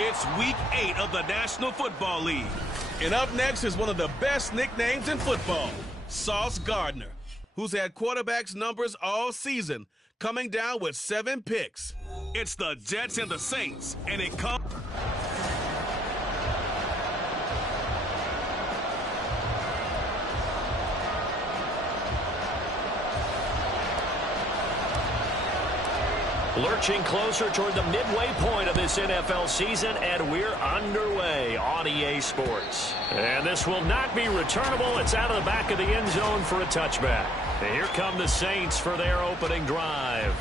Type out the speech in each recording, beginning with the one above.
It's Week 8 of the National Football League. And up next is one of the best nicknames in football, Sauce Gardner, who's had quarterbacks' numbers all season, coming down with 7 picks. It's the Jets and the Saints, and it comes... Lurching closer toward the midway point of this NFL season, and we're underway on EA Sports. And this will not be returnable. It's out of the back of the end zone for a touchback. And here come the Saints for their opening drive.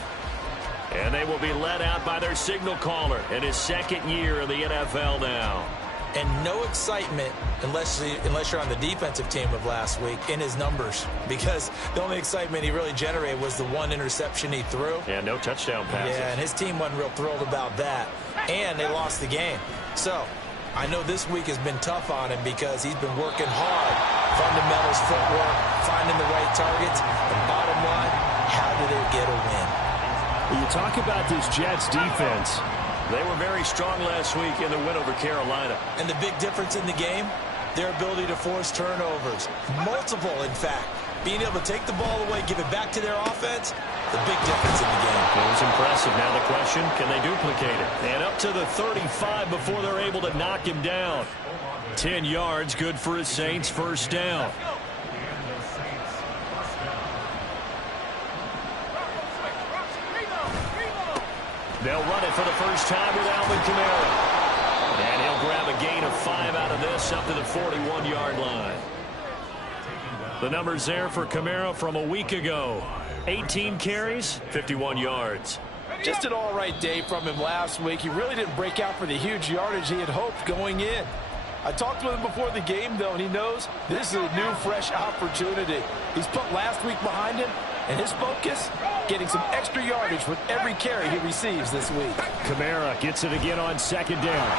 And they will be led out by their signal caller in his second year in the NFL now. And no excitement unless you're on the defensive team of last week in his numbers, because the only excitement he really generated was the 1 interception he threw. Yeah, no touchdown passes. Yeah, and his team wasn't real thrilled about that. And they lost the game. So I know this week has been tough on him because he's been working hard. Fundamentals, footwork, finding the right targets. And bottom line, how did they get a win? When you talk about this Jets defense, they were very strong last week in the win over Carolina. And the big difference in the game, their ability to force turnovers. Multiple, in fact. Being able to take the ball away, give it back to their offense, the big difference in the game. It was impressive. Now the question, can they duplicate it? And up to the 35 before they're able to knock him down. 10 yards, good for his Saints, first down. They'll run it for the first time with Alvin Kamara. And he'll grab a gain of 5 out of this up to the 41-yard line. The numbers there for Kamara from a week ago. 18 carries, 51 yards. Just an all-right day from him last week. He really didn't break out for the huge yardage he had hoped going in. I talked with him before the game, though, and he knows this is a new, fresh opportunity. He's put last week behind him, and his focus, getting some extra yardage with every carry he receives this week. Kamara gets it again on second down.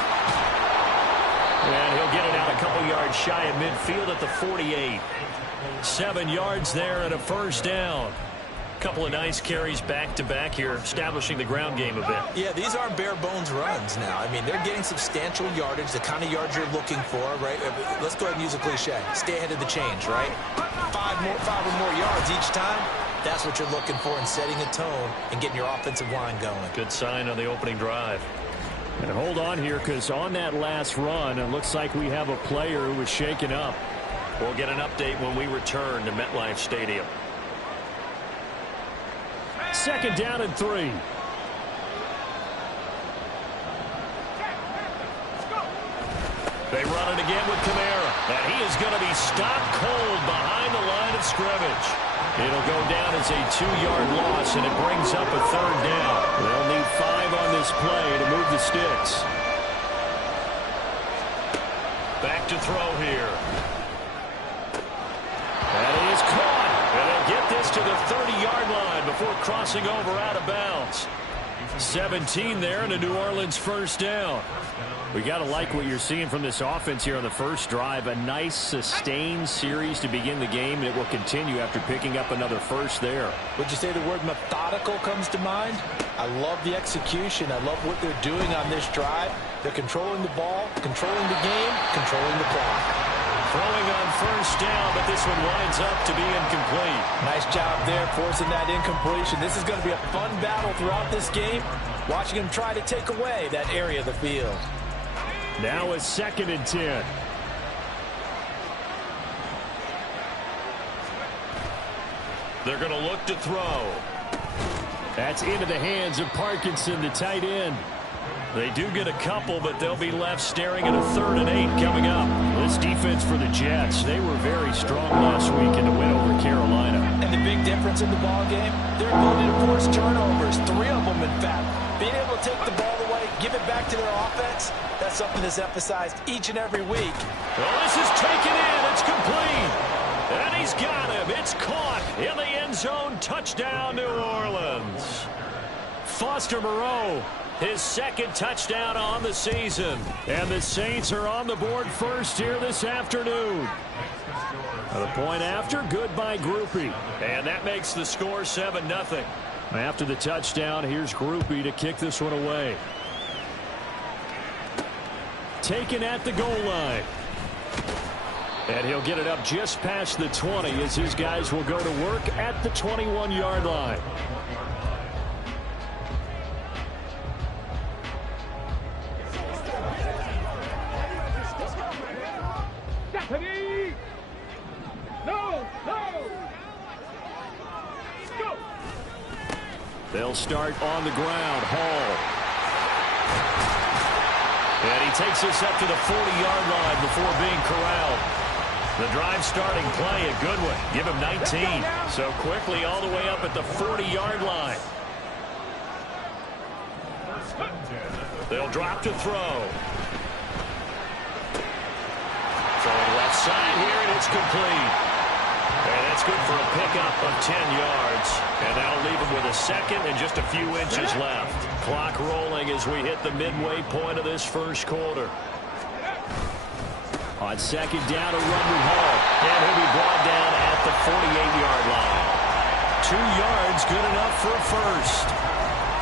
And he'll get it out a couple yards shy of midfield at the 48. 7 yards there and a first down. Couple of nice carries back-to-back here, establishing the ground game a bit. Yeah, these aren't bare-bones runs now. I mean, they're getting substantial yardage, the kind of yards you're looking for, right? Let's go ahead and use a cliche. Stay ahead of the change, right? 5 or more yards each time. That's what you're looking for in setting a tone and getting your offensive line going. Good sign on the opening drive. And hold on here, because on that last run, it looks like we have a player who was shaken up. We'll get an update when we return to MetLife Stadium. Second down and 3. They run it again with Kamara. And he is going to be stopped cold behind the line of scrimmage. It'll go down as a 2-yard loss, and it brings up a third down. They'll need 5 on this play to move the sticks. Back to throw here. And it is caught. And they'll get this to the 30-yard line before crossing over out of bounds. 17 there and a New Orleans first down. We got to like what you're seeing from this offense here on the first drive. A nice sustained series to begin the game, and it will continue after picking up another first there. Would you say the word methodical comes to mind? I love the execution. I love what they're doing on this drive. They're controlling the ball, controlling the game, controlling the clock. Throwing on first down, but this one winds up to be incomplete. Nice job there forcing that incompletion. This is going to be a fun battle throughout this game, watching him try to take away that area of the field. Now it's 2nd and 10. They're going to look to throw. That's into the hands of Parkinson, the tight end. They do get a couple, but they'll be left staring at a 3rd and 8 coming up. This defense for the Jets, they were very strong last week in the win over Carolina. And the big difference in the ball game, their ability to force turnovers, 3 of them in fact. Being able to take the ball away, give it back to their offense, that's something that's emphasized each and every week. Well, this is taken in. It's complete. And he's got him. It's caught in the end zone. Touchdown, New Orleans. Foster Moreau, his 2nd touchdown on the season. And the Saints are on the board first here this afternoon. The point after, good by Grupe. And that makes the score 7-0. After the touchdown, here's Grupe to kick this one away. taken at the goal line. And he'll get it up just past the 20 as his guys will go to work at the 21-yard line. They'll start on the ground. Hall. And he takes this up to the 40-yard line before being corralled. The drive starting play, a good one. Give him 19. So quickly all the way up at the 40-yard line. They'll drop to throw. Throwing left side here, and it's complete. And that's good for a pickup of 10 yards. And that'll leave him with a second and just a few inches left. Clock rolling as we hit the midway point of this first quarter. On second down, a run with Hall. And he'll be brought down at the 48-yard line. 2 yards, good enough for a first.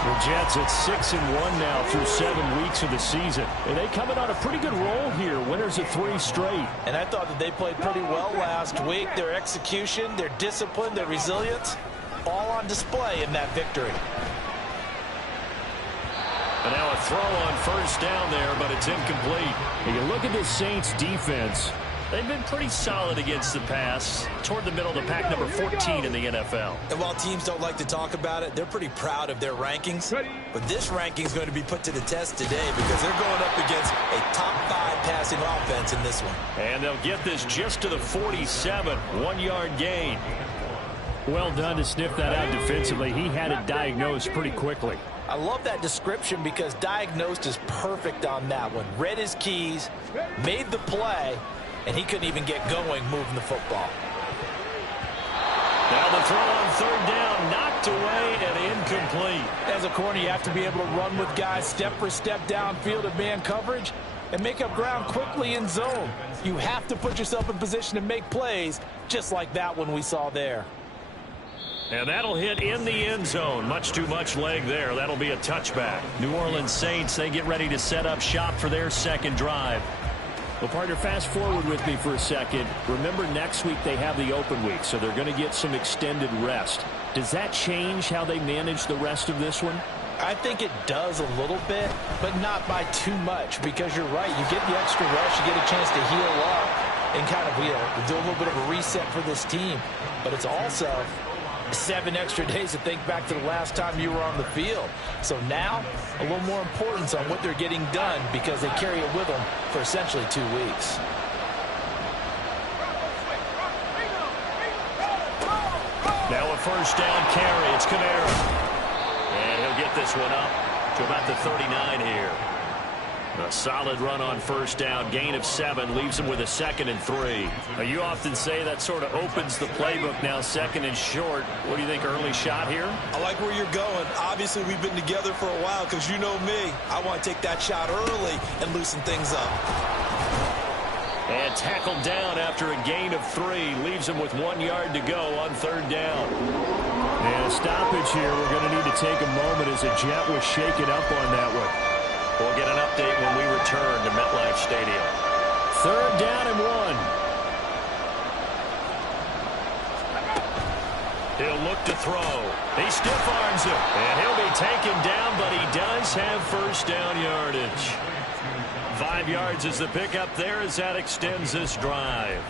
The Jets at 6-1 now through 7 weeks of the season. And they coming on a pretty good roll here. Winners of 3 straight. And I thought that they played pretty well last week. Their execution, their discipline, their resilience, all on display in that victory. And now a throw on first down there, but it's incomplete. And you look at this Saints defense. They've been pretty solid against the pass, toward the middle of the pack, number 14 in the NFL. And while teams don't like to talk about it, they're pretty proud of their rankings. But this ranking is going to be put to the test today because they're going up against a top 5 passing offense in this one. And they'll get this just to the 47, 1-yard gain. Well done to sniff that out defensively. He had it diagnosed pretty quickly. I love that description because diagnosed is perfect on that one. Read his keys, made the play, and he couldn't even get going moving the football. Now the throw on third down, knocked away and incomplete. As a corner, you have to be able to run with guys step for step downfield at man coverage and make up ground quickly in zone. You have to put yourself in position to make plays just like that one we saw there. And that'll hit in the end zone. Much too much leg there. That'll be a touchback. New Orleans Saints, they get ready to set up shop for their second drive. Well, partner, fast forward with me for a second. Remember, next week they have the open week, so they're going to get some extended rest. Does that change how they manage the rest of this one? I think it does a little bit, but not by too much, because you're right. You get the extra rest, you get a chance to heal up and kind of do a little bit of a reset for this team. But it's also 7 extra days to think back to the last time you were on the field. So now, a little more importance on what they're getting done because they carry it with them for essentially 2 weeks. Now a first down carry. It's Kamara. And he'll get this one up to about the 39 here. A solid run on first down. Gain of 7 leaves him with a 2nd and 3. Now, you often say that sort of opens the playbook now, 2nd and short. What do you think, early shot here? I like where you're going. Obviously, we've been together for a while because you know me. I want to take that shot early and loosen things up. And tackled down after a gain of 3. Leaves him with 1 yard to go on third down. And a stoppage here. We're going to need to take a moment as a Jet was shaken up on that one. We'll get an update when we return to MetLife Stadium. Third down and 1. He'll look to throw. He stiff arms him. And he'll be taken down, but he does have first down yardage. 5 yards is the pickup there as that extends this drive.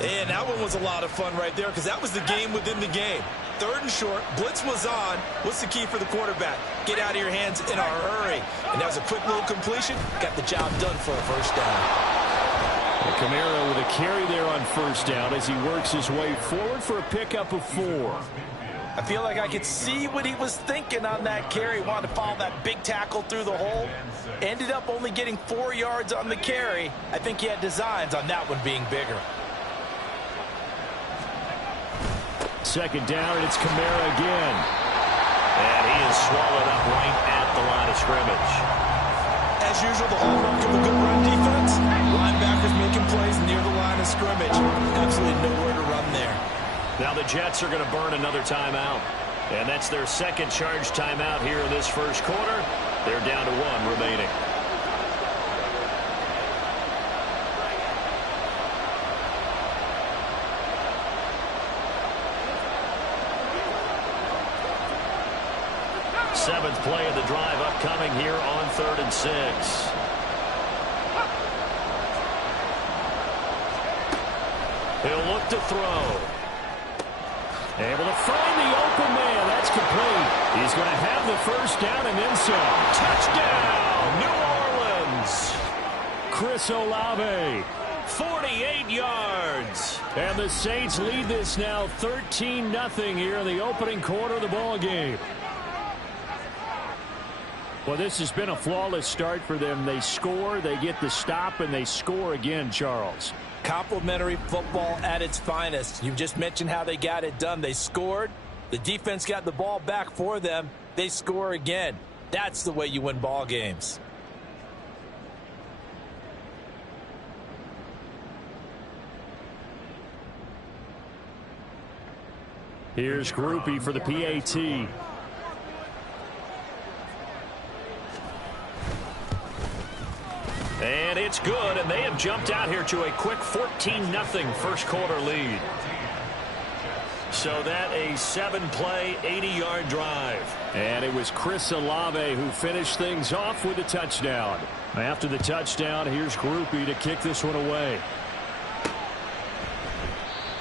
And that one was a lot of fun right there because that was the game within the game. 3rd and short, blitz was on. What's the key for the quarterback? Get out of your hands in a hurry. And that was a quick little completion. Got the job done for a first down. And Kamara with a carry there on first down as he works his way forward for a pickup of 4. I feel like I could see what he was thinking on that carry. Wanted to follow that big tackle through the hole. Ended up only getting 4 yards on the carry. I think he had designs on that one being bigger. Second down, and it's Kamara again. And he is swallowed up right at the line of scrimmage. As usual, the hallmark of a good run defense, linebackers making plays near the line of scrimmage. Absolutely nowhere to run there. Now the Jets are going to burn another timeout. And that's their second charge timeout here in this first quarter. They're down to 1 remaining. Seventh play of the drive upcoming here on 3rd and 6. He'll look to throw. Able to find the open man. That's complete. He's going to have the first down and then some. Touchdown, New Orleans. Chris Olave, 48 yards. And the Saints lead this now 13-0 here in the opening quarter of the ball game. Well, this has been a flawless start for them. They score, they get the stop, and they score again, Charles. Complimentary football at its finest. You just mentioned how they got it done. They scored. The defense got the ball back for them. They score again. That's the way you win ball games. Here's Grupe for the PAT. And it's good, and they have jumped out here to a quick 14-0 first quarter lead. So that a 7-play, 80-yard drive. And it was Chris Olave who finished things off with a touchdown. After the touchdown, here's Grupe to kick this one away.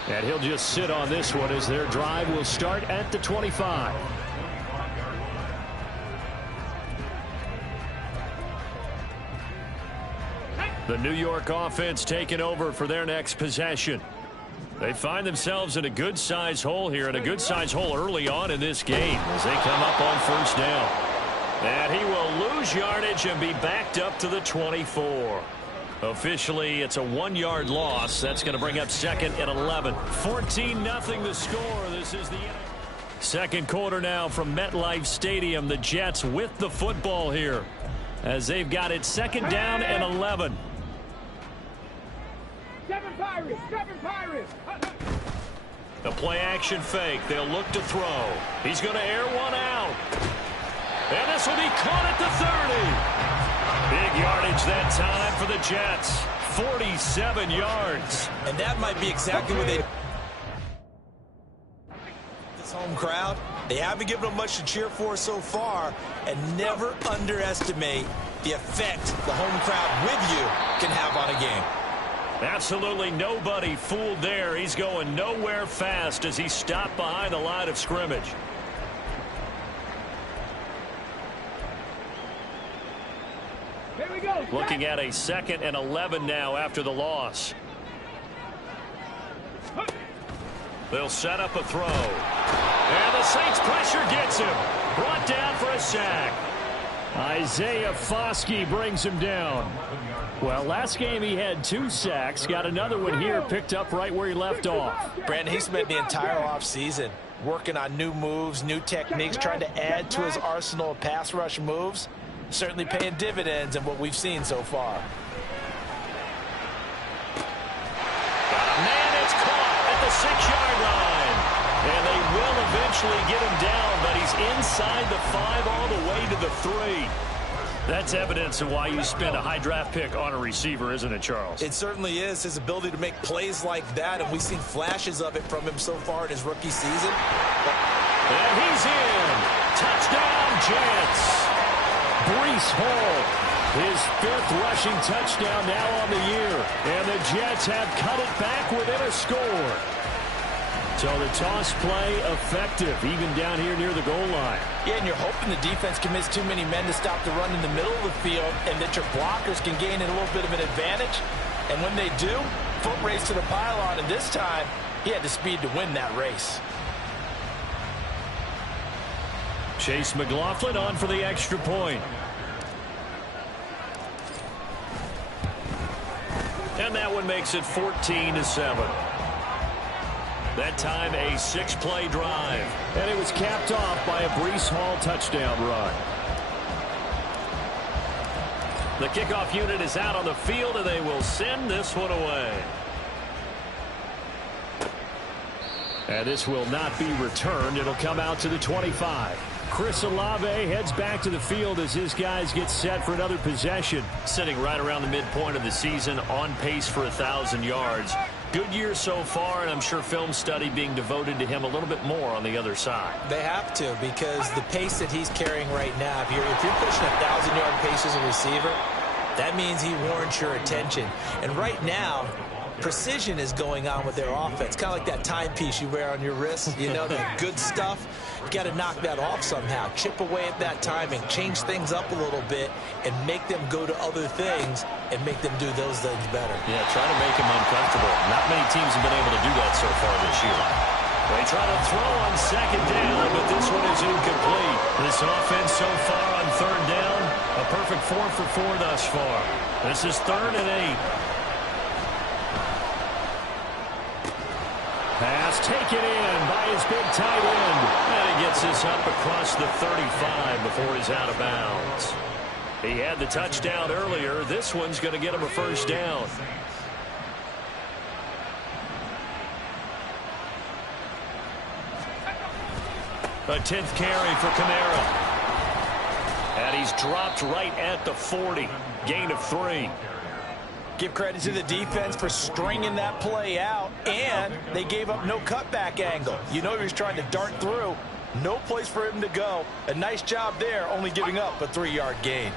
And he'll just sit on this one as their drive will start at the 25. The New York offense taking over for their next possession. They find themselves in a good-sized hole here, and a good-sized hole early on in this game as they come up on first down. And he will lose yardage and be backed up to the 24. Officially, it's a 1-yard loss. That's going to bring up 2nd and 11. 14-0 the score. This is the second quarter now from MetLife Stadium. The Jets with the football here as they've got it 2nd down and 11. Seven Pirates. The play action fake. They'll look to throw. He's going to air one out. And this will be caught at the 30. Big yardage that time for the Jets. 47 yards. And that might be exactly what they... This home crowd, they haven't given them much to cheer for so far, and never underestimate the effect the home crowd with you can have on a game. Absolutely nobody fooled there. He's going nowhere fast as he stopped behind the line of scrimmage. Here we go. Looking at a 2nd and 11 now after the loss. They'll set up a throw. And the Saints pressure gets him. Brought down for a sack. Isaiah Foskey brings him down. Well, last game he had 2 sacks. Got another one here picked up right where he left off. Brandon, he spent the entire offseason working on new moves, new techniques, trying to add to his arsenal of pass rush moves. Certainly paying dividends in what we've seen so far. Man, it's caught at the 6-yard line. And they will eventually get him down, but he's inside the 5 all the way to the 3. That's evidence of why you spend a high draft pick on a receiver, isn't it, Charles? It certainly is. His ability to make plays like that, and we've seen flashes of it from him so far in his rookie season. And he's in. Touchdown, Jets. Breece Hall, his 5th rushing touchdown now on the year. And the Jets have cut it back within a score. So the toss play effective, even down here near the goal line. Yeah, and you're hoping the defense commits too many men to stop the run in the middle of the field and that your blockers can gain a little bit of an advantage. And when they do, foot race to the pylon, and this time, he had the speed to win that race. Chase McLaughlin on for the extra point. And that one makes it 14-7. That time a 6-play drive. And it was capped off by a Breece Hall touchdown run. The kickoff unit is out on the field, and they will send this one away. And this will not be returned. It'll come out to the 25. Chris Olave heads back to the field as his guys get set for another possession. Sitting right around the midpoint of the season, on pace for 1,000 yards. Good year so far, and I'm sure film study being devoted to him a little bit more on the other side. They have to, because the pace that he's carrying right now, if you're pushing 1,000-yard pace as a receiver, that means he warrants your attention. And right now, precision is going on with their offense. Kind of like that timepiece you wear on your wrist, you know, that good stuff. You got to knock that off somehow. Chip away at that timing, change things up a little bit, and make them go to other things and make them do those things better. Yeah, try to make him uncomfortable. Not many teams have been able to do that so far this year. They try to throw on second down, but this one is incomplete. This offense so far on third down, a perfect 4 for 4 thus far. This is 3rd and 8. Pass taken in by his big tight end. And he gets this up across the 35 before he's out of bounds. He had the touchdown earlier. This one's going to get him a first down. A 10th carry for Kamara. And he's dropped right at the 40. Gain of 3. Give credit to the defense for stringing that play out, and they gave up no cutback angle. You know he was trying to dart through. No place for him to go. A nice job there, only giving up a 3-yard gain.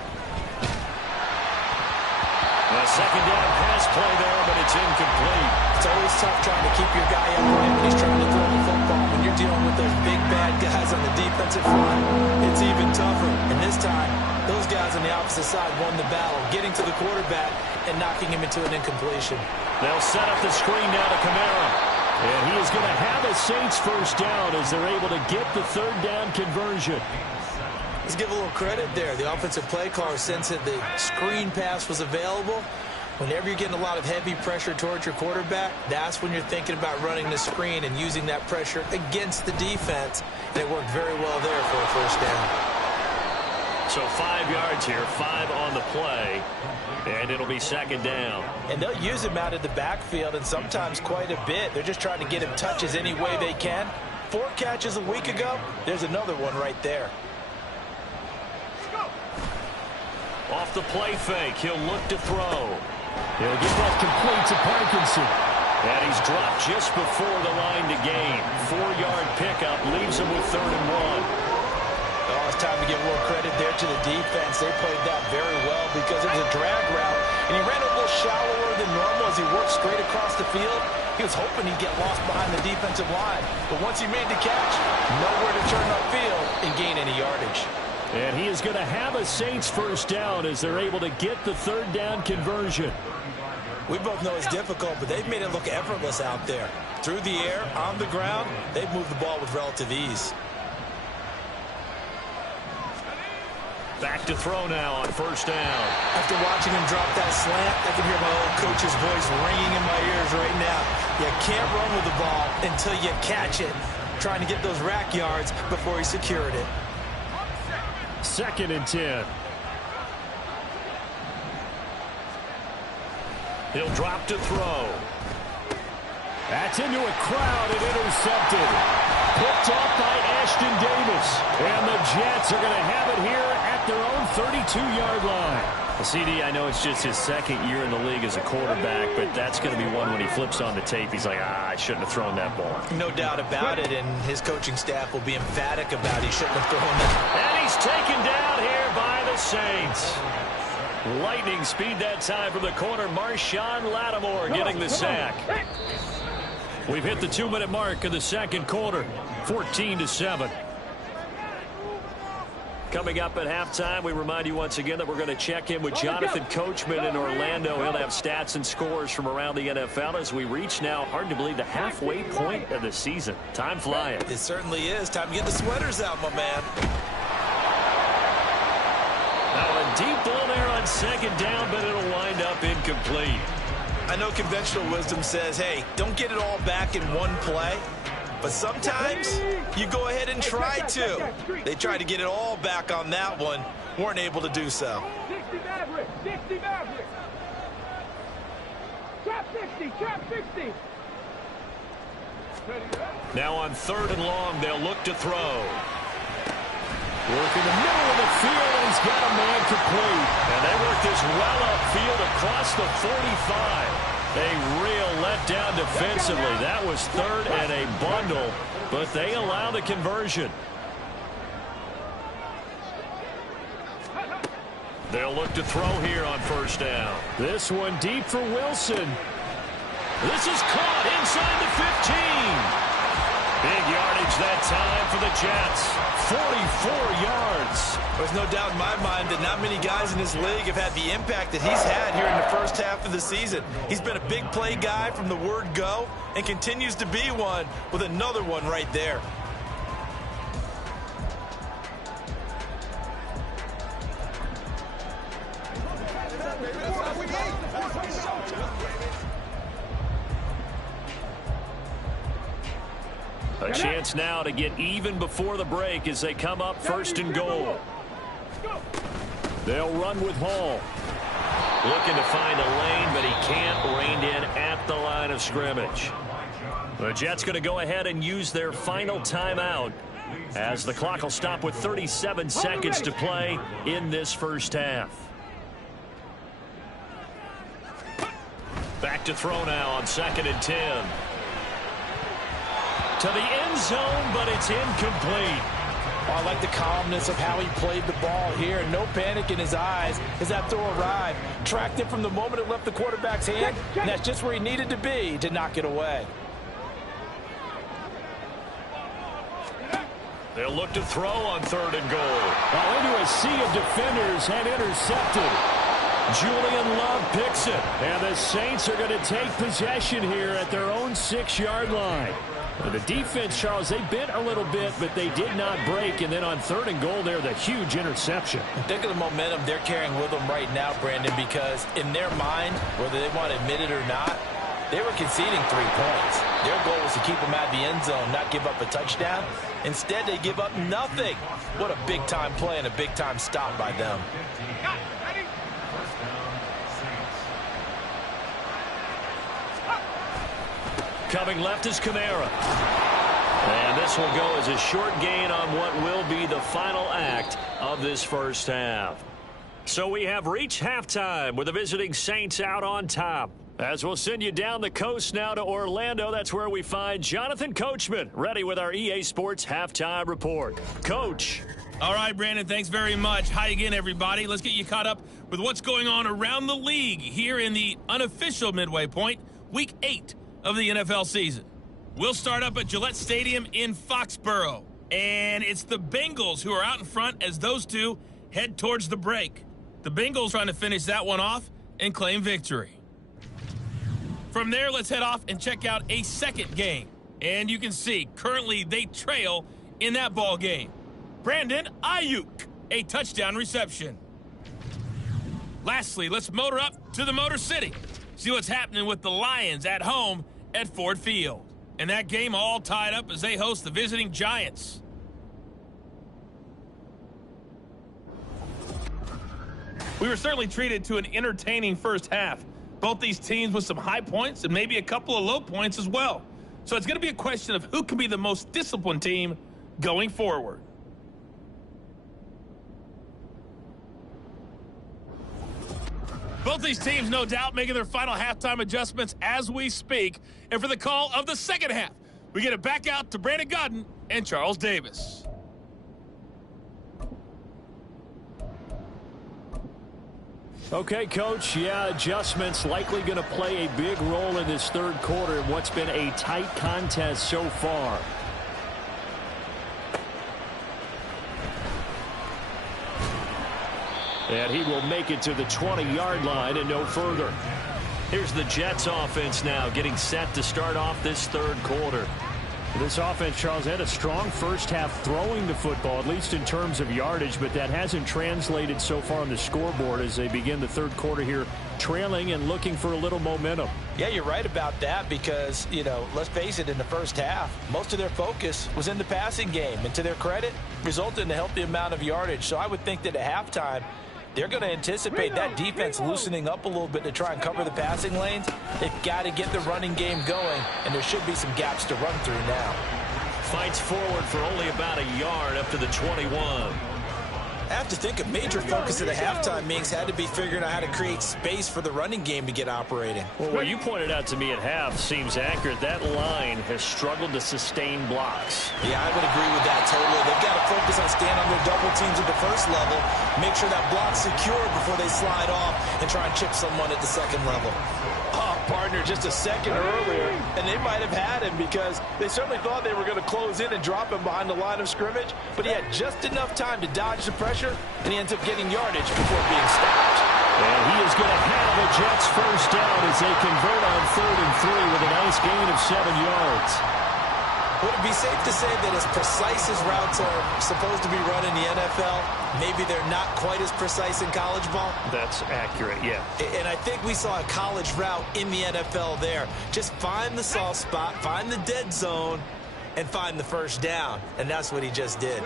A second down pass play there, but it's incomplete. It's always tough trying to keep your guy upright when he's trying to throw the football. When you're dealing with those big, bad guys on the defensive front, it's even tougher. And this time, those guys on the opposite side won the battle, getting to the quarterback and knocking him into an incompletion. They'll set up the screen now to Kamara. And he is going to have a Saints first down as they're able to get the third down conversion. Let's give a little credit there. The offensive play caller sensed that the screen pass was available. Whenever you're getting a lot of heavy pressure towards your quarterback, that's when you're thinking about running the screen and using that pressure against the defense. And it worked very well there for a first down. So 5 yards here, 5 on the play, and it'll be second down. And they'll use him out of the backfield, and sometimes quite a bit. They're just trying to get him touches any way they can. 4 catches a week ago, there's another one right there. Off the play fake, he'll look to throw. He'll get that complete to Parkinson. And he's dropped just before the line to gain. 4-yard pickup leaves him with 3rd and 1. Oh, it's time to give a little credit there to the defense. They played that very well because it was a drag route, and he ran a little shallower than normal as he worked straight across the field. He was hoping he'd get lost behind the defensive line, but once he made the catch, nowhere to turn upfield and gain any yardage. And he is going to have a Saints first down as they're able to get the third down conversion. We both know it's difficult, but they've made it look effortless out there. Through the air, on the ground, they've moved the ball with relative ease. Back to throw now on first down. After watching him drop that slant, I can hear my old coach's voice ringing in my ears right now. You can't run with the ball until you catch it. Trying to get those rack yards before he secured it. 2nd and 10. He'll drop to throw. That's into a crowd and intercepted. Picked off by Ashton Davis. And the Jets are going to have it here at their own 32-yard line. Well, CD, I know it's just his 2nd year in the league as a quarterback, but that's going to be one when he flips on the tape. He's like, I shouldn't have thrown that ball. No doubt about it, and his coaching staff will be emphatic about he shouldn't have thrown that. And he's taken down here by the Saints. Lightning speed that time from the corner. Marshawn Lattimore getting the sack. We've hit the 2-minute mark of the second quarter. 14-7. Coming up at halftime, we remind you once again that we're going to check in with Jonathan Coachman in Orlando. He'll have stats and scores from around the NFL as we reach now, hard to believe, the halfway point of the season. Time flying. It certainly is. Time to get the sweaters out, my man. Now a deep ball there on second down, but it'll wind up incomplete. I know conventional wisdom says, hey, don't get it all back in one play. But sometimes you go ahead and try to. They tried to get it all back on that one. Weren't able to do so. 60 Maverick. 60 Maverick. Trap 60. Trap 60. Now on 3rd and long, they'll look to throw. Work in the middle of the field, and he's got a man complete. And they work this well upfield across the 45. A real letdown defensively. That was third and a bundle, but they allow the conversion. They'll look to throw here on first down. This one deep for Wilson. This is caught inside the 15. Big yardage that time for the Jets. 44 yards. There's no doubt in my mind that not many guys in this league have had the impact that he's had here in the first half of the season. He's been a big play guy from the word go and continues to be one with another one right there. A chance now to get even before the break as they come up first and goal. They'll run with Hall. Looking to find a lane, but he can't. Reined in at the line of scrimmage. The Jets going to go ahead and use their final timeout as the clock will stop with 37 seconds to play in this first half. Back to throw now on 2nd and 10. To the end zone, but it's incomplete. I like the calmness of how he played the ball here. No panic in his eyes as that throw arrived. Tracked it from the moment it left the quarterback's hand, and that's just where he needed to be to knock it away. They'll look to throw on 3rd and goal. Well, into a sea of defenders and intercepted. Julian Love picks it. And the Saints are going to take possession here at their own 6-yard line. The defense, Charles, they bent a little bit, but they did not break. And then on 3rd and goal there, the huge interception. Think of the momentum they're carrying with them right now, Brandon, because in their mind, whether they want to admit it or not, they were conceding 3 points. Their goal was to keep them out of the end zone, not give up a touchdown. Instead, they give up nothing. What a big-time play and a big-time stop by them. Coming left is Kamara. And this will go as a short gain on what will be the final act of this first half. So we have reached halftime with the visiting Saints out on top. As we'll send you down the coast now to Orlando, that's where we find Jonathan Coachman, ready with our EA Sports Halftime Report. Coach. All right, Brandon, thanks very much. Hi again, everybody. Let's get you caught up with what's going on around the league here in the unofficial midway point, Week 8 of the NFL season. We'll start up at Gillette Stadium in Foxborough, and it's the Bengals who are out in front as those two head towards the break. The Bengals trying to finish that one off and claim victory. From there, let's head off and check out a second game. And you can see, currently they trail in that ball game. Brandon Ayuk, a touchdown reception. Lastly, let's motor up to the Motor City. See what's happening with the Lions at home at Ford Field. And that game all tied up as they host the visiting Giants. We were certainly treated to an entertaining first half. Both these teams with some high points and maybe a couple of low points as well. So it's going to be a question of who can be the most disciplined team going forward. Both these teams, no doubt, making their final halftime adjustments as we speak. And for the call of the second half, we get it back out to Brandon Gaudin and Charles Davis. Okay, Coach, adjustments likely going to play a big role in this third quarter in what's been a tight contest so far. And he will make it to the 20-yard line and no further. Here's the Jets offense now getting set to start off this third quarter. This offense, Charles, had a strong first half throwing the football, at least in terms of yardage, but that hasn't translated so far on the scoreboard as they begin the third quarter here, trailing and looking for a little momentum. Yeah, you're right about that because, let's face it, in the first half, most of their focus was in the passing game. And to their credit, resulted in a healthy amount of yardage. So I would think that at halftime, they're going to anticipate that defense loosening up a little bit to try and cover the passing lanes. They've got to get the running game going, and there should be some gaps to run through now. Fights forward for only about a yard up to the 21. I have to think a major focus of the halftime meetings had to be figuring out how to create space for the running game to get operating. Well, what you pointed out to me at half seems accurate. That line has struggled to sustain blocks. Yeah, I would agree with that totally. They've got to focus on staying on their double teams at the first level, make sure that block's secure before they slide off and try and chip someone at the second level. Oh, partner, just a second earlier, and they might have had him because they certainly thought they were going to close in and drop him behind the line of scrimmage, but he had just enough time to dodge the pressure, and he ends up getting yardage before being stopped. And he is going to have the Jets first down as they convert on 3rd and 3 with a nice gain of 7 yards. Would it be safe to say that as precise as routes are supposed to be run in the NFL, maybe they're not quite as precise in college ball? That's accurate, yeah. And I think we saw a college route in the NFL there. Just find the soft spot, find the dead zone, and find the first down. And that's what he just did.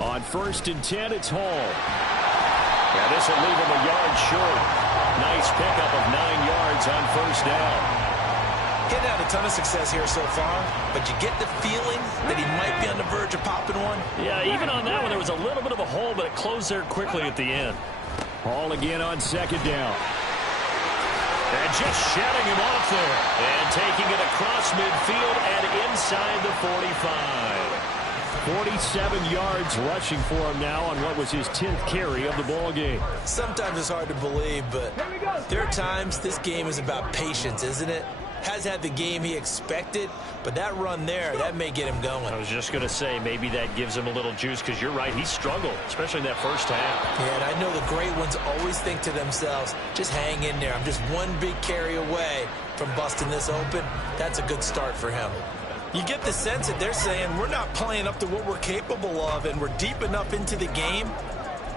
On 1st and 10, it's Hall. Yeah, this will leave him a yard short. Nice pickup of 9 yards on 1st down. Getting had a ton of success here so far, but you get the feeling that he might be on the verge of popping one. Yeah, even on that one, there was a little bit of a hole, but it closed there quickly at the end. Hall again on 2nd down. And just shutting him off there. And taking it across midfield and inside the 45. 47 yards rushing for him now on what was his 10th carry of the ball game. Sometimes it's hard to believe, but there are times this game is about patience, isn't it? Has had the game he expected, but that run there, that may get him going. I was just going to say, maybe that gives him a little juice, because you're right, he struggled, especially in that first half. Yeah, and I know the great ones always think to themselves, just hang in there. I'm just one big carry away from busting this open. That's a good start for him. You get the sense that they're saying, we're not playing up to what we're capable of, and we're deep enough into the game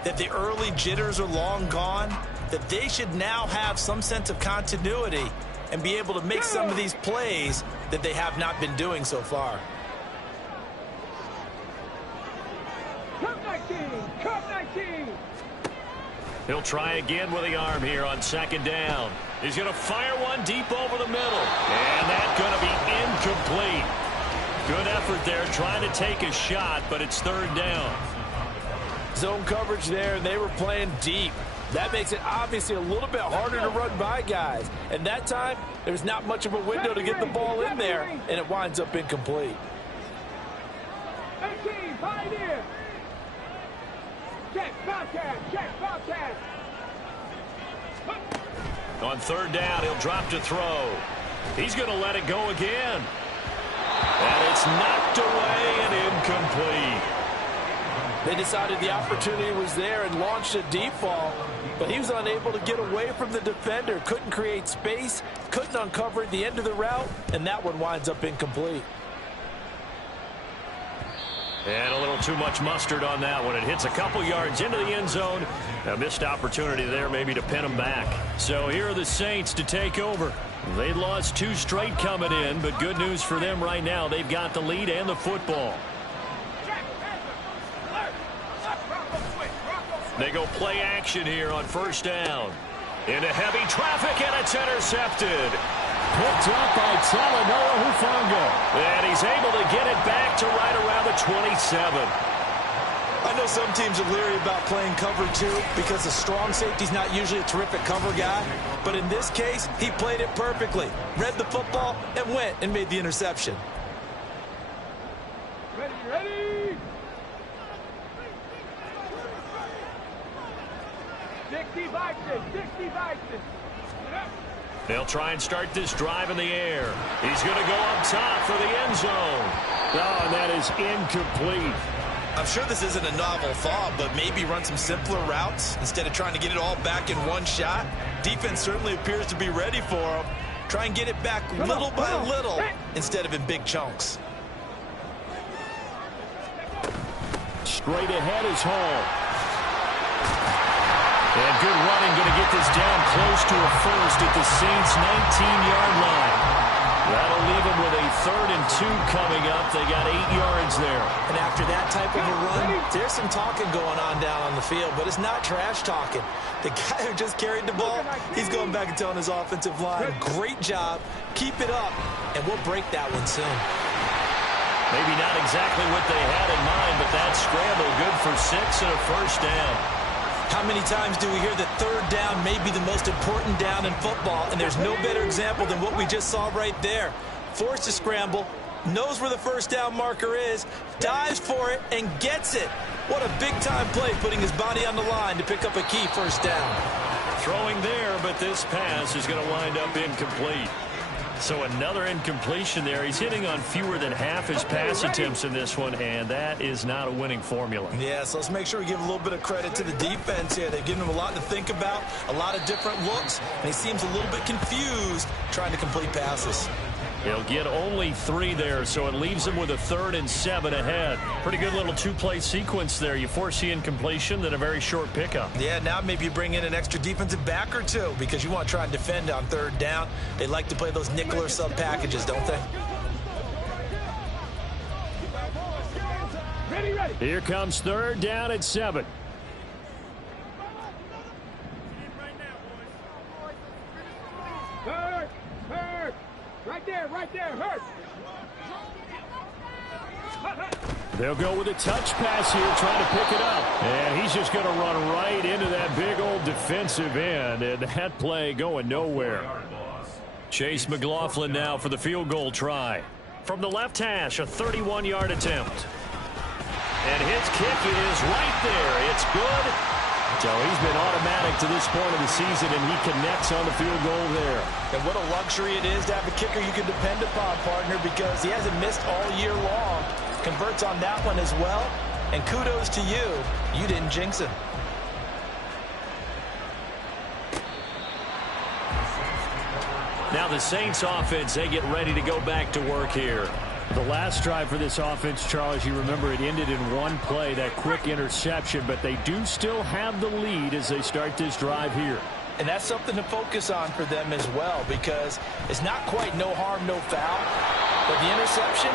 that the early jitters are long gone, that they should now have some sense of continuity and be able to make some of these plays that they have not been doing so far. Cup 19! Cup 19! He'll try again with the arm here on 2nd down. He's going to fire one deep over the middle. And that's going to be incomplete. Good effort there trying to take a shot, but it's 3rd down. Zone coverage there, and they were playing deep. That makes it obviously a little bit harder to run by guys. And that time, there's not much of a window to get the ball in there, and it winds up incomplete. 18, Pioneer! Check, Bobcat! Check, Bobcat! On 3rd down, he'll drop to throw. He's going to let it go again. And it's knocked away and incomplete. They decided the opportunity was there and launched a deep ball, but he was unable to get away from the defender, couldn't create space, couldn't uncover the end of the route, and that one winds up incomplete. And a little too much mustard on that one. It hits a couple yards into the end zone. A missed opportunity there maybe to pin him back. So here are the Saints to take over. They lost 2 straight coming in, but good news for them right now. They've got the lead and the football. They go play action here on 1st down. Into heavy traffic, and it's intercepted. Picked up by Talanoa Hufanga. And he's able to get it back to right around the 27. I know some teams are leery about playing cover 2 because the strong safety's not usually a terrific cover guy. But in this case, he played it perfectly. Read the football and went and made the interception. Ready, ready! 60 Vikings, 60 Vikings! They'll try and start this drive in the air. He's going to go up top for the end zone. Oh, and that is incomplete. I'm sure this isn't a novel thought, but maybe run some simpler routes instead of trying to get it all back in one shot. Defense certainly appears to be ready for him. Try and get it back little by little instead of in big chunks. Straight ahead is Hall. And good running, going to get this down close to a first at the Saints' 19-yard line. That'll leave them with a 3rd and 2 coming up. They got 8 yards there. And after that type of a run, there's some talking going on down on the field, but it's not trash talking. The guy who just carried the ball, he's going back and telling his offensive line, great job, keep it up, and we'll break that one soon. Maybe not exactly what they had in mind, but that scramble good for 6 and a first down. How many times do we hear that third down may be the most important down in football, and there's no better example than what we just saw right there. Forced to scramble, knows where the first down marker is, dives for it, and gets it. What a big-time play, putting his body on the line to pick up a key first down. Throwing there, but this pass is going to wind up incomplete. So another incompletion there. He's hitting on fewer than half his pass attempts in this one, and that is not a winning formula. Yeah, so let's make sure we give a little bit of credit to the defense here. They've given him a lot to think about, a lot of different looks, and he seems a little bit confused trying to complete passes. He'll get only 3 there, so it leaves him with a 3rd and 7 ahead. Pretty good little 2-play sequence there. You force the incompletion, then a very short pickup. Yeah, now maybe you bring in an extra defensive back or 2 because you want to try and defend on 3rd down. They like to play those nickel or sub packages, don't they? Ready, ready. Here comes 3rd down at 7. Hurt, hurt. Right there, hurt. They'll go with a touch pass here, trying to pick it up. And he's just going to run right into that big old defensive end. And that play going nowhere. Chase McLaughlin now for the field goal try. From the left hash, a 31-yard attempt. And his kick is right there. It's good. So he's been automatic to this point of the season, and he connects on the field goal there. And what a luxury it is to have a kicker you can depend upon, partner, because he hasn't missed all year long. Converts on that one as well. And kudos to you. You didn't jinx him. Now the Saints offense, they get ready to go back to work here. The last drive for this offense, Charles, you remember it ended in one play, that quick interception, but they do still have the lead as they start this drive here. And that's something to focus on for them as well, because it's not quite no harm, no foul. But the interception,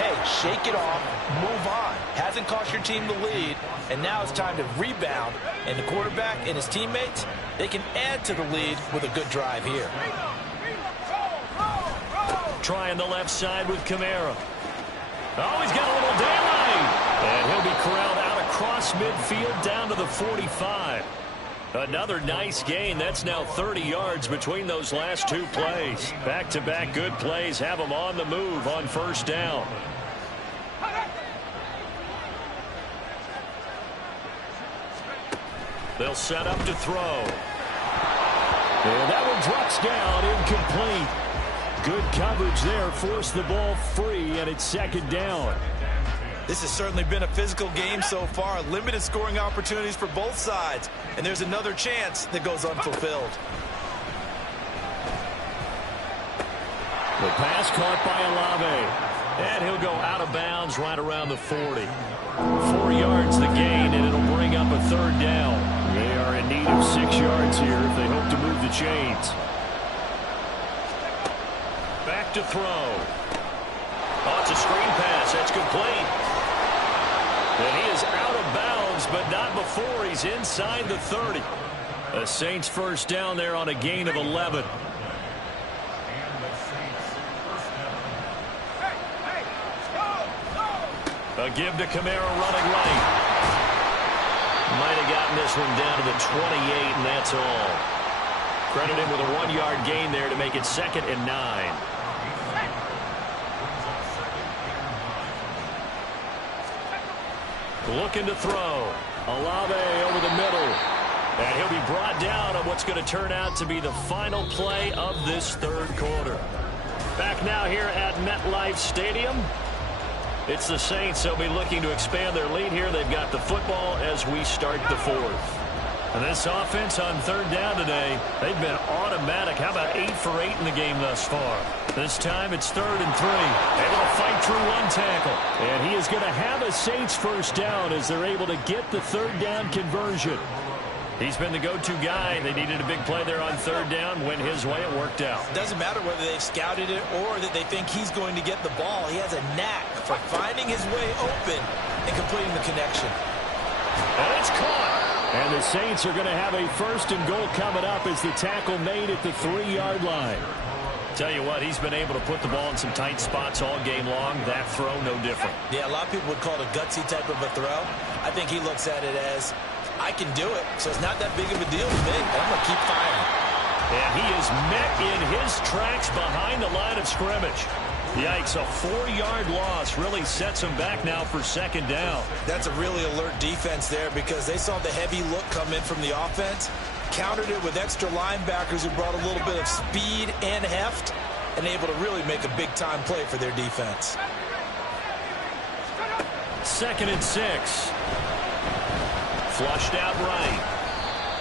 hey, shake it off, move on. Hasn't cost your team the lead, and now it's time to rebound. And the quarterback and his teammates, they can add to the lead with a good drive here. Trying the left side with Kamara. Oh, he's got a little daylight. And he'll be corralled out across midfield down to the 45. Another nice gain. That's now 30 yards between those last 2 plays. Back-to-back good plays have them on the move on first down. They'll set up to throw. And that one drops down, incomplete. Good coverage there, forced the ball free, and it's 2nd down. This has certainly been a physical game so far. Limited scoring opportunities for both sides. And there's another chance that goes unfulfilled. The pass caught by Olave. And he'll go out of bounds right around the 40. 4 yards the gain, and it'll bring up a 3rd down. They are in need of 6 yards here if they hope to move the chains. Back to throw. Oh, it's a screen pass. That's complete. And he is out of bounds, but not before he's inside the 30. The Saints first down there on a gain of 11. A give to Kamara running right. Might have gotten this one down to the 28, and that's all. Credit him with a 1-yard gain there to make it 2nd and 9. Looking to throw. Olave over the middle. And he'll be brought down on what's going to turn out to be the final play of this 3rd quarter. Back now here at MetLife Stadium. It's the Saints. They'll be looking to expand their lead here. They've got the football as we start the 4th. And this offense on 3rd down today, they've been automatic. How about 8 for 8 in the game thus far? This time it's 3rd and 3. Able to fight through 1 tackle. And he is going to have a Saints first down as they're able to get the 3rd down conversion. He's been the go-to guy. They needed a big play there on 3rd down. Went his way. It worked out. Doesn't matter whether they've scouted it or that they think he's going to get the ball. He has a knack for finding his way open and completing the connection. And it's caught. And the Saints are going to have a 1st and goal coming up as the tackle made at the 3-yard line. Tell you what, he's been able to put the ball in some tight spots all game long. That throw, no different. Yeah, a lot of people would call it a gutsy type of a throw. I think he looks at it as, I can do it, so it's not that big of a deal to me, and I'm going to keep firing. And he is met in his tracks behind the line of scrimmage. Yikes, a 4-yard loss really sets him back now for second down. That's a really alert defense there because they saw the heavy look come in from the offense, countered it with extra linebackers who brought a little bit of speed and heft, and able to really make a big-time play for their defense. 2nd and 6. Flushed out right.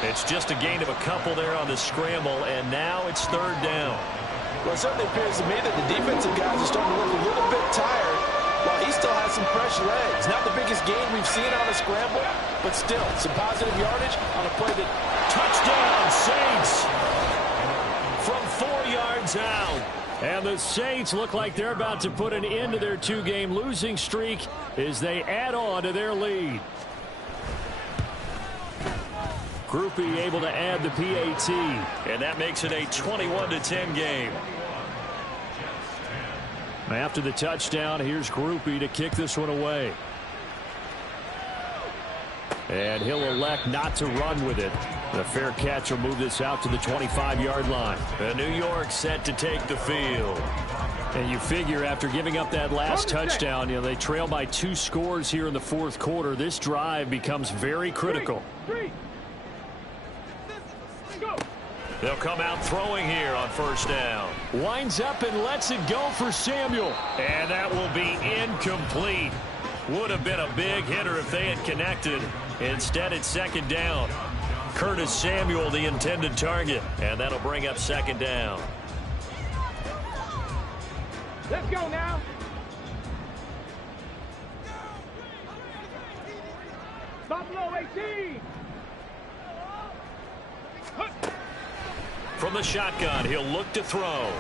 It's just a gain of a couple there on the scramble, and now it's 3rd down. Well, it certainly appears to me that the defensive guys are starting to look a little bit tired while he still has some fresh legs. Not the biggest gain we've seen on a scramble, but still some positive yardage on a play that... Touchdown, Saints! From 4 yards out. And the Saints look like they're about to put an end to their 2-game losing streak as they add on to their lead. Grupe able to add the PAT, and that makes it a 21-10 game. After the touchdown, here's Grupe to kick this one away. And he'll elect not to run with it. The fair catch will move this out to the 25-yard line. And New York set to take the field. And you figure after giving up that last touchdown, they trail by 2 scores here in the 4th quarter. This drive becomes very critical. They'll come out throwing here on 1st down. Winds up and lets it go for Samuel. And that will be incomplete. Would have been a big hitter if they had connected. Instead, it's 2nd down. Curtis Samuel, the intended target. And that'll bring up 2nd down. Let's go now. Buffalo 18. From the shotgun, he'll look to throw.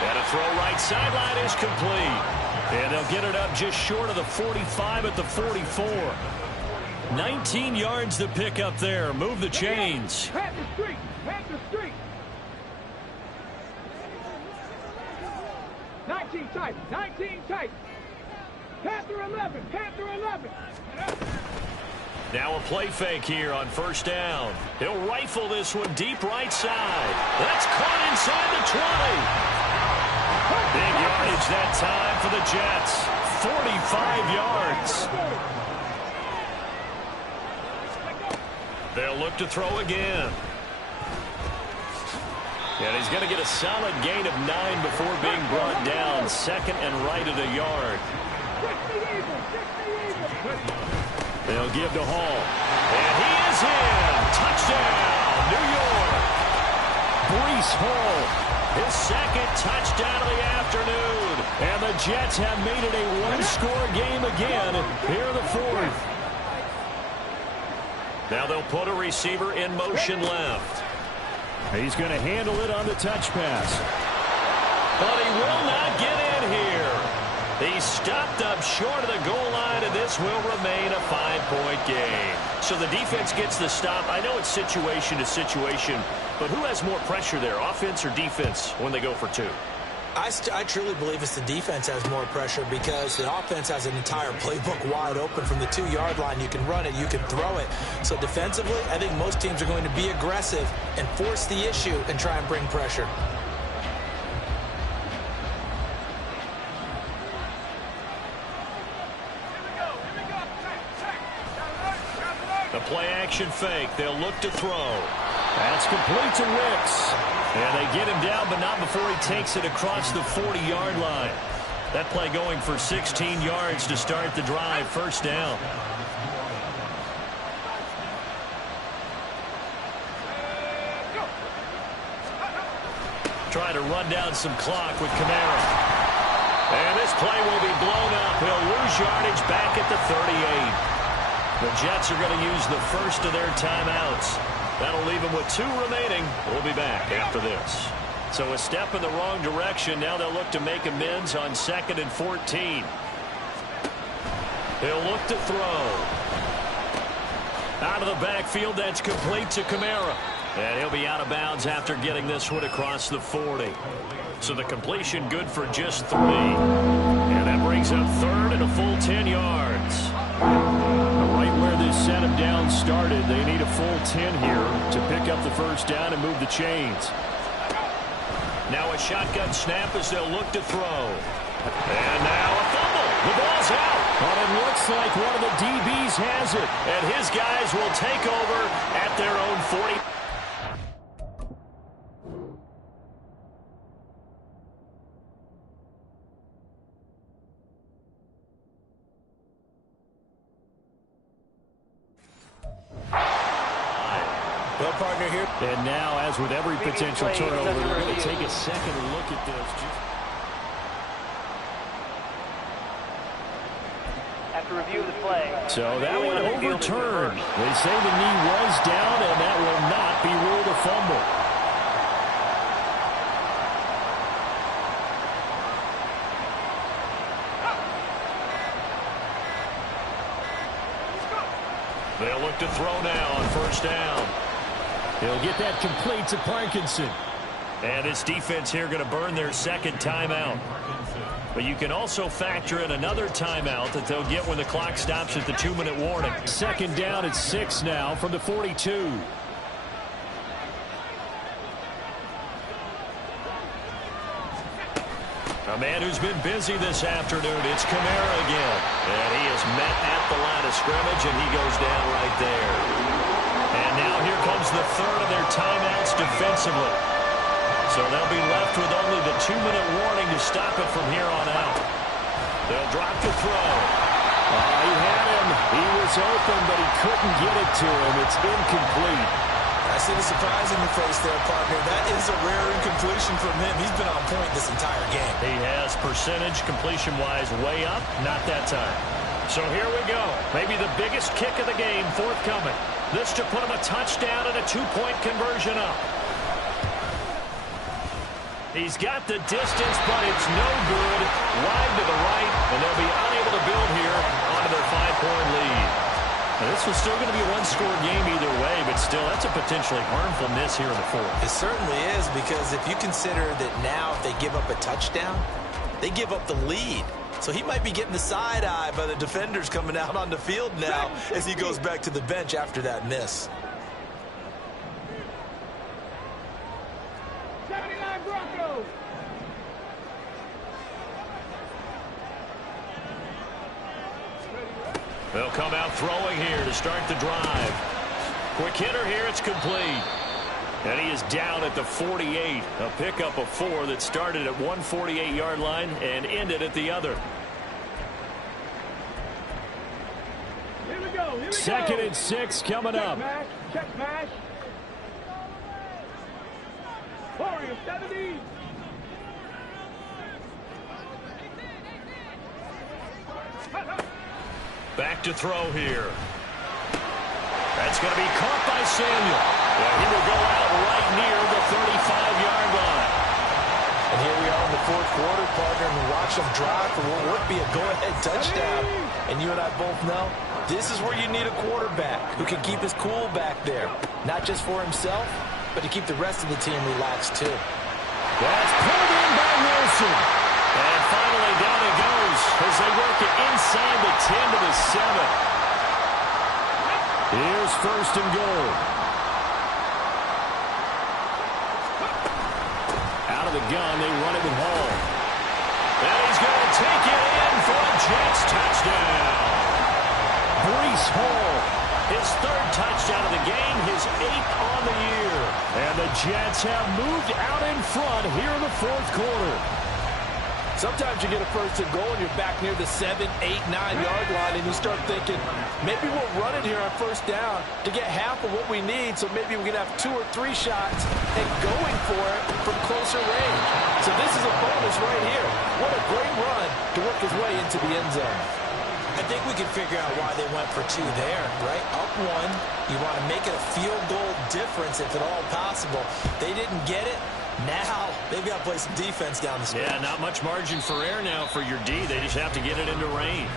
And a throw right sideline is complete. And they'll get it up just short of the 45 at the 44. 19 yards to pick up there. Move the chains. Pat the street. Pat the street. 19 tight. 19 tight. Panther 11. Panther 11. Now a play fake here on 1st down. He'll rifle this one deep right side. That's caught inside the 20. Big yardage that time for the Jets. 45 yards. They'll look to throw again. And he's going to get a solid gain of 9 before being brought down. 2nd and right at a yard. They'll give to Hall. And he is in. Touchdown, New York. Breece Hall, his 2nd touchdown of the afternoon. And the Jets have made it a 1-score game again here in the 4th. Now they'll put a receiver in motion left. He's going to handle it on the touch pass. But he will not get in here. He's stopped up short of the goal line, and this will remain a 5-point game. So the defense gets the stop. I know it's situation to situation, but who has more pressure there, offense or defense, when they go for 2? I truly believe it's the defense has more pressure because the offense has an entire playbook wide open from the 2-yard line. You can run it, you can throw it. So defensively, I think most teams are going to be aggressive and force the issue and try and bring pressure. The play-action fake. They'll look to throw. That's complete to Wicks. And they get him down, but not before he takes it across the 40-yard line. That play going for 16 yards to start the drive. 1st down. Trying to run down some clock with Kamara. And this play will be blown up. He'll lose yardage back at the 38. The Jets are going to use the first of their timeouts. That'll leave them with 2 remaining. We'll be back after this. So a step in the wrong direction. Now they'll look to make amends on 2nd and 14. He'll look to throw. Out of the backfield, that's complete to Kamara. And he'll be out of bounds after getting this one across the 40. So the completion good for just 3. And that brings up third and a full 10 yards. Right where this set him down started, they need a full 10 here to pick up the first down and move the chains. Now a shotgun snap as they'll look to throw. And now a fumble. The ball's out. But it looks like one of the DBs has it. And his guys will take over at their own 40. Well, partner here. And now, as with every potential turnover, we're going to take a second look at this. After review of the play. So that one overturned. They say the knee was down, and that will not be ruled a fumble. They'll look to throw now on first down. He'll get that complete to Parkinson. And this defense here going to burn their second timeout. But you can also factor in another timeout that they'll get when the clock stops at the 2-minute warning. Second down at 6 now from the 42. A man who's been busy this afternoon, it's Kamara again. And he is met at the line of scrimmage, and he goes down right there. And now here comes the third of their timeouts defensively. So they'll be left with only the 2-minute warning to stop it from here on out. They'll drop to throw. He had him. He was open, but he couldn't get it to him. It's incomplete. I see the surprise in your face there, partner. That is a rare incompletion from him. He's been on point this entire game. He has percentage completion-wise way up, not that time. So here we go. Maybe the biggest kick of the game forthcoming. This to put him a touchdown and a 2-point conversion up. He's got the distance, but it's no good. Wide to the right, and they'll be unable to build here onto their 5-point lead. Now, this was still going to be a one-score game either way, but still, that's a potentially harmful miss here in the fourth. It certainly is, because if you consider that now if they give up a touchdown, they give up the lead. So he might be getting the side eye by the defenders coming out on the field now as he goes back to the bench after that miss. 79 Broncos. They'll come out throwing here to start the drive. Quick hitter here, it's complete. And he is down at the 48. A pickup of 4 that started at one 48-yard line and ended at the other. Here we go. Here we Second go. and 6 coming up. Mash. Check mash. Warriors 70. Back to throw here. That's going to be caught by Samuel. And he will go out right near the 35-yard line. And here we are in the fourth quarter, partner, and watch them drive for what would be a go-ahead touchdown. And you and I both know this is where you need a quarterback who can keep his cool back there. Not just for himself, but to keep the rest of the team relaxed, too. That's pulled in by Wilson. And finally down it goes as they work it inside the 10 to the 7. Here's first and goal. Out of the gun, they run it with Hall. And he's going to take it in for a Jets touchdown. Breece Hall. His third touchdown of the game, his 8th on the year. And the Jets have moved out in front here in the fourth quarter. Sometimes you get a first and goal and you're back near the 7, 8, 9-yard line and you start thinking, maybe we'll run it here on first down to get half of what we need, so maybe we can have 2 or 3 shots and going for it from closer range. So this is a bonus right here. What a great run to work his way into the end zone. I think we can figure out why they went for 2 there, right? Up 1, you want to make it a field goal difference if at all possible. They didn't get it. Now, they've got to play some defense down the stretch. Yeah, not much margin for error now for your D. They just have to get it into range.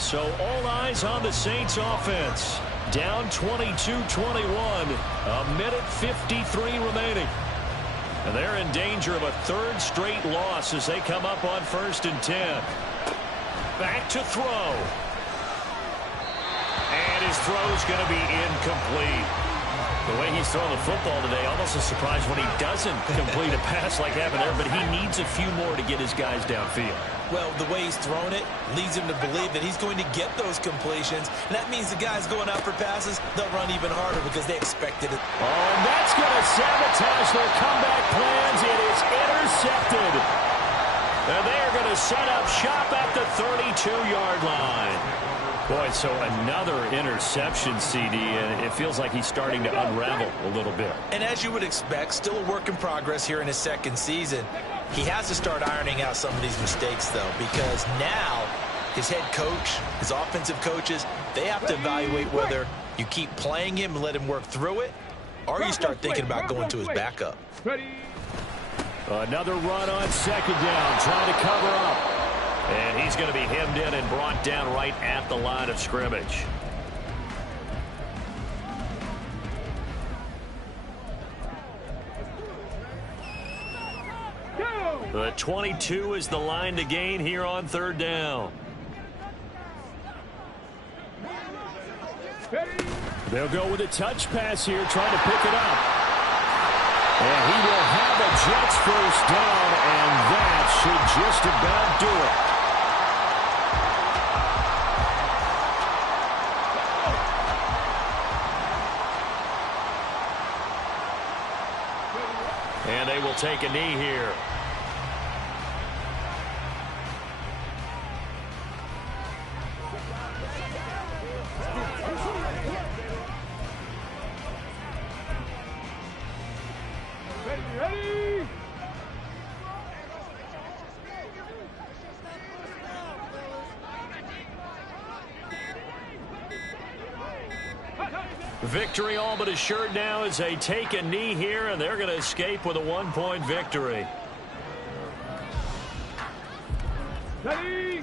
So all eyes on the Saints offense. Down 22-21. A minute 53 remaining. And they're in danger of a third straight loss as they come up on 1st and 10. Back to throw. And his throw's going to be incomplete. The way he's throwing the football today, almost a surprise when he doesn't complete a pass like happened there, but he needs a few more to get his guys downfield. Well, the way he's thrown it leads him to believe that he's going to get those completions. And that means the guys going out for passes, they'll run even harder because they expected it. Oh, and that's going to sabotage their comeback plans. It is intercepted. And they are going to set up shop at the 32-yard line. Boy, so another interception, CD, and it feels like he's starting to unravel a little bit. And as you would expect, still a work in progress here in his second season. He has to start ironing out some of these mistakes, though, because now his head coach, his offensive coaches, they have to evaluate whether you keep playing him and let him work through it, or you start thinking about going to his backup. Another run on 2nd down, trying to cover up. And he's going to be hemmed in and brought down right at the line of scrimmage. The 22 is the line to gain here on 3rd down. They'll go with a touch pass here, trying to pick it up. And he will have a Jets 1st down, and that should just about do it. And they will take a knee here. Ready? Victory all but assured now as they take a knee here, and they're going to escape with a 1-point victory. Ready?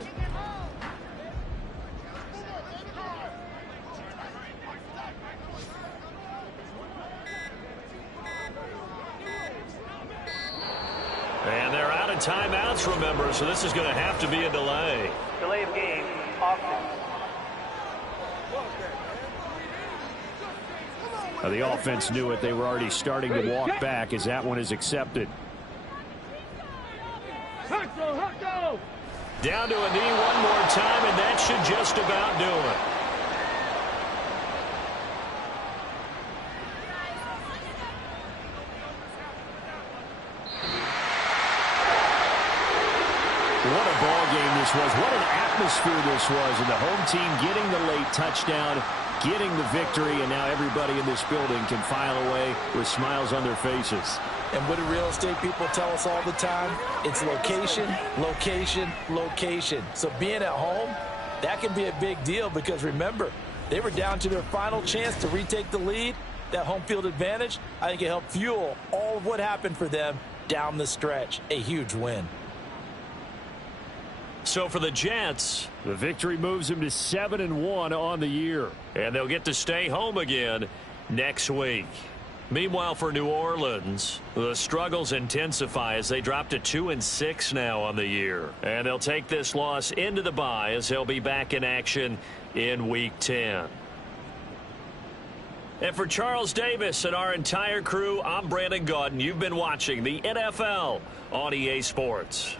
And they're out of timeouts, remember, so this is going to have to be a delay. Delay of game, offense. The offense knew it. They were already starting to walk back as that one is accepted. Down to a knee one more time, and that should just about do it. What a ball game this was. What an atmosphere this was. And the home team getting the late touchdown, getting the victory, and now everybody in this building can file away with smiles on their faces. And what do real estate people tell us all the time? It's location, location, location. So being at home, that can be a big deal because remember, they were down to their final chance to retake the lead. That home field advantage, I think it helped fuel all of what happened for them down the stretch. A huge win. So for the Jets, the victory moves them to 7-1 on the year. And they'll get to stay home again next week. Meanwhile, for New Orleans, the struggles intensify as they drop to 2-6 now on the year. And they'll take this loss into the bye as they'll be back in action in Week 10. And for Charles Davis and our entire crew, I'm Brandon Gaudin. You've been watching the NFL on EA Sports.